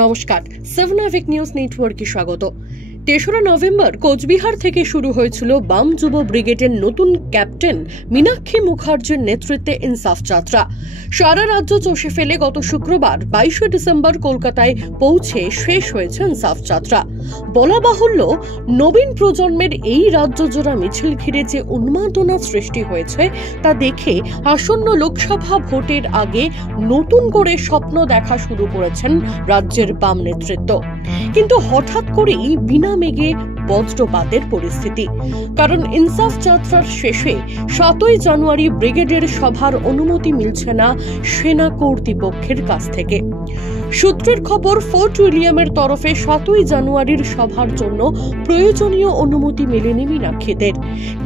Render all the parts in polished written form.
নমস্কার, 7 নাভিক নিউজ নেটওয়ার্কে স্বাগত। ৩রা নভেম্বর কোচবিহার থেকে শুরু হয়েছিল বাম যুব ব্রিগেডের নতুন ক্যাপ্টেন মীনাক্ষী মুখার্জির নেতৃত্বে ইনসাফ যাত্রা। সারা রাজ্য চষে ফেলে গত শুক্রবার ২২ ডিসেম্বর কলকাতায় পৌঁছে শেষ হয়েছে ইনসাফ যাত্রা। বলা বাহুল্য, নবীন প্রজন্মের এই রাজ্য জোড়া মিছিল ঘিরে যে উন্মাদনা সৃষ্টি হয়েছে তা দেখে আসন্ন লোকসভা ভোটের আগে নতুন করে স্বপ্ন দেখা শুরু করেছেন রাজ্যের বাম নেতৃত্ব। কিন্তু হঠাৎ করেই বিনা মেঘে বজ্রপাতের পরিস্থিতি। কারণ ইনসাফ যাত্রার শেষে ৭ই জানুয়ারি ব্রিগেডের সভার অনুমতি মিলছে না সেনা কর্তৃপক্ষের কাছ থেকে। সূত্রের খবর, ফোর্ট উইলিয়ামের তরফে ৭ই জানুয়ারির সভার জন্য প্রয়োজনীয় অনুমতি মেলেনি মীনাক্ষীদের।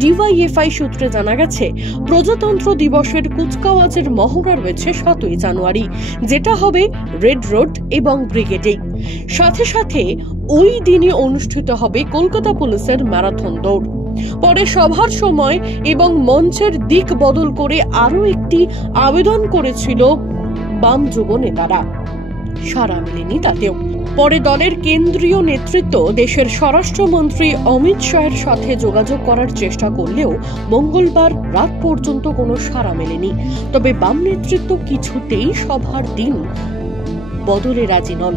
ডিওয়াইএফআই সূত্রে জানা গেছে, প্রজাতন্ত্র দিবসের কুচকাওয়াজের মহড়া রয়েছে ৭ই জানুয়ারি, যেটা হবে রেড রোড এবং ব্রিগেডে। সাথে সাথে ওই দিনই অনুষ্ঠিত হবে কলকাতা পুলিশের ম্যারাথন দৌড়। পরে সভার সময় এবং মঞ্চের দিক বদল করে আরও একটি আবেদন করেছিল বাম যুব নেতারা, সাড়া মেলেনি তাতেও। পরে দলের কেন্দ্রীয় নেতৃত্ব দেশের স্বরাষ্ট্রমন্ত্রী অমিত শাহের সাথে যোগাযোগ করার চেষ্টা করলেও মঙ্গলবার রাত পর্যন্ত কোনো সাড়া মেলেনি। তবে বাম নেতৃত্ব কিছুতেই সভার দিন বদলে রাজি নন।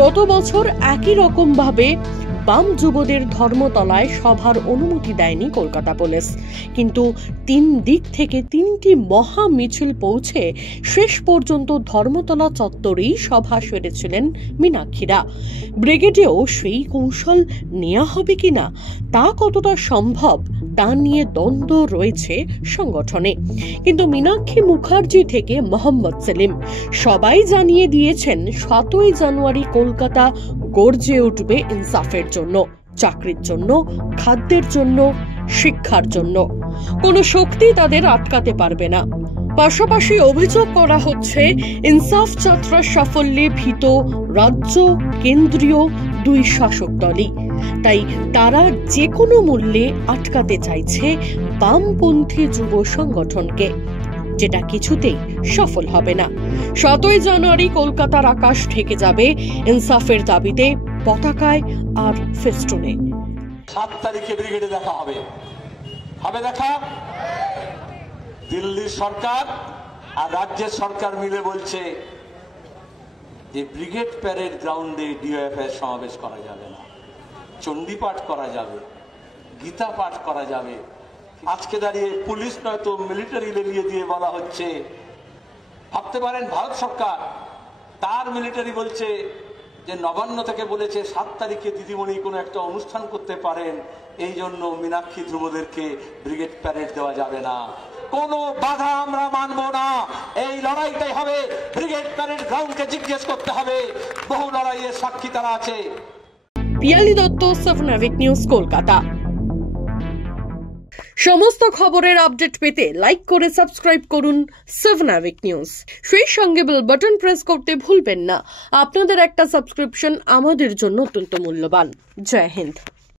গত বছর একই রকম ভাবে বাম যুবদের ধর্মতলায় সভার অনুমতি দেয়নি কলকাতা পুলিশ। কিন্তু ৩ দিক থেকে ৩টি মহা মিছিল পৌঁছে শেষ পর্যন্ত ধর্মতলা চত্বরেই সভা সেরেছিলেন মীনাক্ষীরা। ব্রিগেডেও সেই কৌশল নেওয়া হবে কিনা, তা কতটা সম্ভব তা নিয়ে দ্বন্দ্ব রয়েছে সংগঠনে। কিন্তু মীনাক্ষী মুখার্জি থেকে মোহাম্মদ সেলিম সবাই জানিয়ে দিয়েছেন ৭ই জানুয়ারি কলকাতা গর্জে উঠবে ইনসাফের জন্য, চাকরির জন্য, খাদ্যের জন্য, শিক্ষার জন্য। কোনো শক্তি তাদের আটকাতে পারবে না। পাশাপাশি অভিযোগ করা হচ্ছে, ইনসাফ যাত্রার সাফল্যে ভীত রাজ্য কেন্দ্রীয় দুই শাসক দলই। তাই তারা যে কোনো মূল্যে আটকাতে চাইছে বামপন্থী যুব সংগঠনকে, যেটা কিছুতেই সফল হবে না। ৭ই জানুয়ারি কলকাতার আকাশ ঢেকে যাবে ইনসাফের দাবিতে, পতাকায় আর ফেস্টুনে। ৭ তারিখে ব্রিগেডে দেখা হবে দেখা। দিল্লির সরকার আর রাজ্যের সরকার মিলে বলছে যে ব্রিগেড প্যারেড গ্রাউন্ডে ডিওএফআই সমাবেশ করা যাবে না, চণ্ডী পাঠ করা যাবে, গীতা পাঠ করা যাবে। আজকে দাঁড়িয়ে পুলিশ নয়তো মিলিটারি লেলিয়ে দিয়ে বলা হচ্ছে, ভাবতে পারেন ভারত সরকার তার মিলিটারি বলছে যে নবান্ন থেকে বলেছে ৭ তারিখে দিদিমণি কোনো একটা অনুষ্ঠান করতে পারেন, এই জন্য মীনাক্ষী ধ্রুবদেরকে ব্রিগেড প্যারেড দেওয়া যাবে না। কোনো বাধা আমরা মানব না। এই লড়াইটাই হবে ব্রিগেড প্যারেড গ্রাউন্ডকে জিজ্ঞেস করতে হবে। বহু লড়াইয়ের সাক্ষী তারা আছে। পিয়ালি দত্ত, 7 নাভিক নিউজ, কলকাতা। সমস্ত খবরের আপডেট পেতে লাইক করে সাবস্ক্রাইব করুন 7 নাভিক নিউজ। সেই সঙ্গে বেল বাটন প্রেস করতে ভুলবেন না। আপনাদের একটা সাবস্ক্রিপশন আমাদের জন্য অত্যন্ত মূল্যবান। জয় হিন্দ।